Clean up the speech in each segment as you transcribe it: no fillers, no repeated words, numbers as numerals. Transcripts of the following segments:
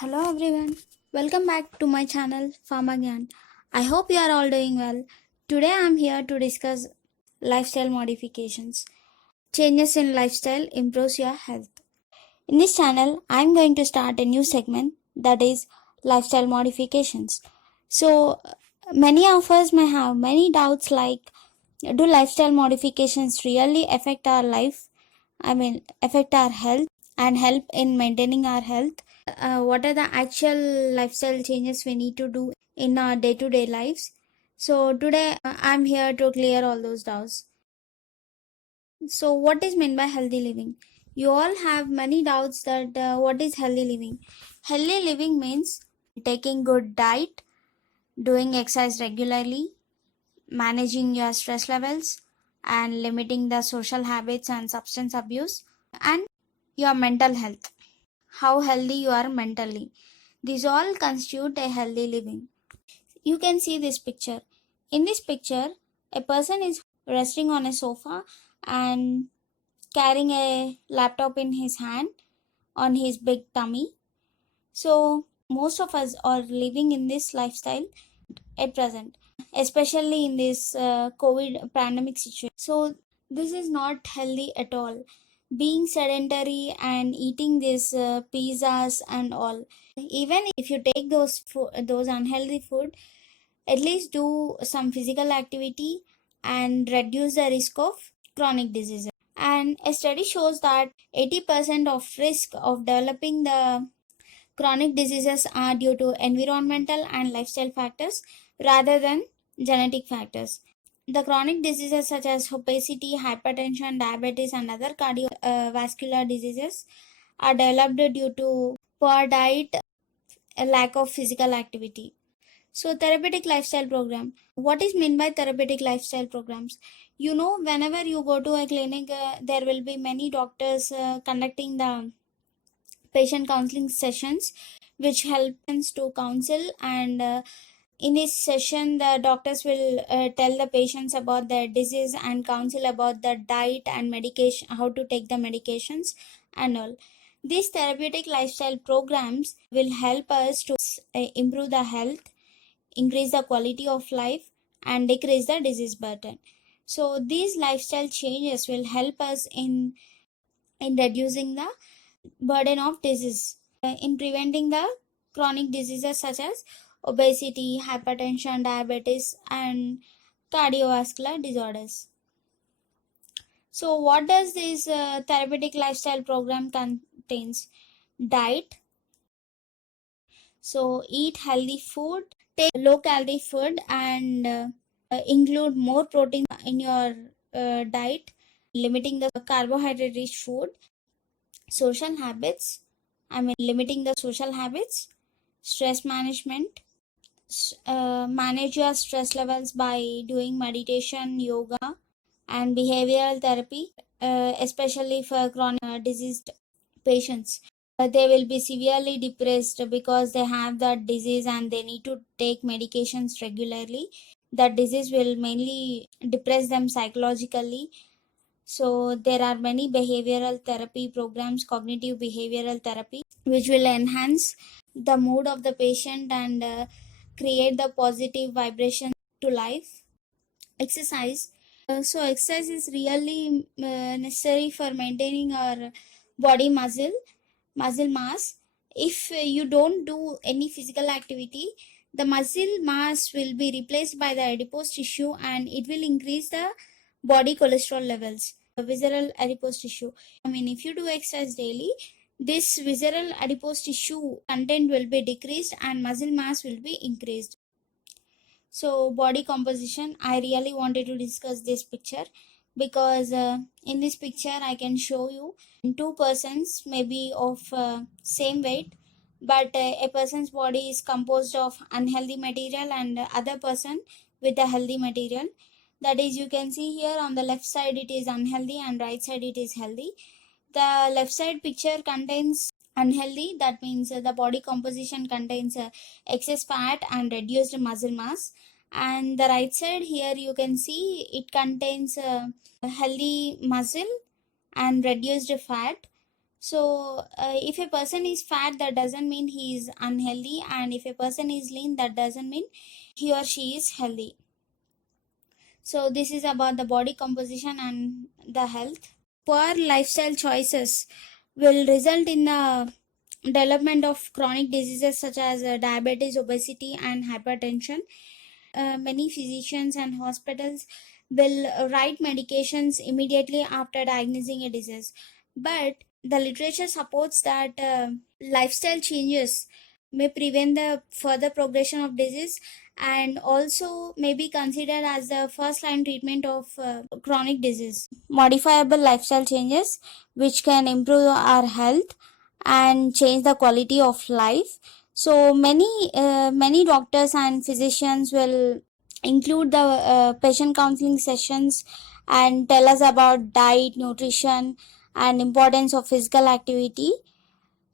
Hello everyone, welcome back to my channel Pharmagyan. I hope you are all doing well. Today I am here to discuss lifestyle modifications. Changes in lifestyle improves your health. In this channel, I am going to start a new segment that is lifestyle modifications. So, many of us may have many doubts like do lifestyle modifications really affect our life? Affect our health and help in maintaining our health? What are the actual lifestyle changes we need to do in our day-to-day lives? So today I'm here to clear all those doubts. So what is meant by healthy living? You all have many doubts that what is healthy living? Healthy living means taking good diet, doing exercise regularly, managing your stress levels, and limiting the social habits and substance abuse, and your mental health. How healthy you are mentally. These all constitute a healthy living. You can see this picture. In this picture, a person is resting on a sofa and carrying a laptop in his hand on his big tummy. So, most of us are living in this lifestyle at present, especially in this COVID pandemic situation. So, this is not healthy at all. Being sedentary and eating these pizzas and all, even if you take those unhealthy food, at least do some physical activity and reduce the risk of chronic diseases. And a study shows that 80% of risk of developing the chronic diseases are due to environmental and lifestyle factors rather than genetic factors. The chronic diseases such as obesity, hypertension, diabetes, and other cardiovascular diseases are developed due to poor diet, a lack of physical activity. So, therapeutic lifestyle program. What is meant by therapeutic lifestyle programs? You know, whenever you go to a clinic, there will be many doctors conducting the patient counseling sessions, which helps to counsel. And in this session, the doctors will tell the patients about their disease and counsel about the diet and medication, how to take the medications, and all. These therapeutic lifestyle programs will help us to improve the health, increase the quality of life, and decrease the disease burden. So these lifestyle changes will help us in reducing the burden of disease, in preventing the chronic diseases such as obesity, hypertension, diabetes, and cardiovascular disorders. So what does this therapeutic lifestyle program contains? Diet. So eat healthy food, take low calorie food, and include more protein in your diet, limiting the carbohydrate rich food. Social habits, limiting the social habits. Stress management, manage your stress levels by doing meditation, yoga, and behavioral therapy, especially for chronic diseased patients. They will be severely depressed because they have that disease and they need to take medications regularly. That disease will mainly depress them psychologically. So there are many behavioral therapy programs, cognitive behavioral therapy, which will enhance the mood of the patient and create the positive vibration to life. Exercise. So exercise is really necessary for maintaining our body muscle mass. If you don't do any physical activity, the muscle mass will be replaced by the adipose tissue and it will increase the body cholesterol levels, the visceral adipose tissue. If you do exercise daily, this visceral adipose tissue content will be decreased and muscle mass will be increased. So body composition, I really wanted to discuss this picture because in this picture I can show you two persons maybe of same weight, but a person's body is composed of unhealthy material and other person with a healthy material. That is, you can see here on the left side it is unhealthy and right side it is healthy. The left side picture contains unhealthy, that means the body composition contains excess fat and reduced muscle mass, and the right side here you can see it contains healthy muscle and reduced fat. So, if a person is fat, that doesn't mean he is unhealthy, and if a person is lean, that doesn't mean he or she is healthy. So, this is about the body composition and the health. Poor lifestyle choices will result in the development of chronic diseases such as diabetes, obesity, and hypertension. Many physicians and hospitals will write medications immediately after diagnosing a disease. But the literature supports that lifestyle changes may prevent the further progression of disease and also may be considered as the first line treatment of chronic disease. Modifiable lifestyle changes which can improve our health and change the quality of life. So many doctors and physicians will include the patient counseling sessions and tell us about diet, nutrition, and importance of physical activity.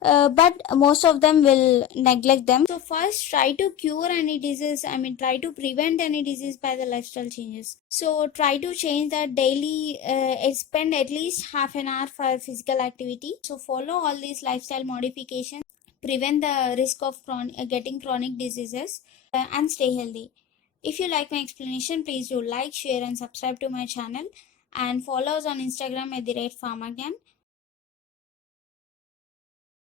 But most of them will neglect them. So first, try to cure any disease. Try to prevent any disease by the lifestyle changes. So try to change that daily. Spend at least half an hour for physical activity. So follow all these lifestyle modifications. Prevent the risk of getting chronic diseases and stay healthy. If you like my explanation, please do like, share, and subscribe to my channel. And follow us on Instagram at @PharmaGyan.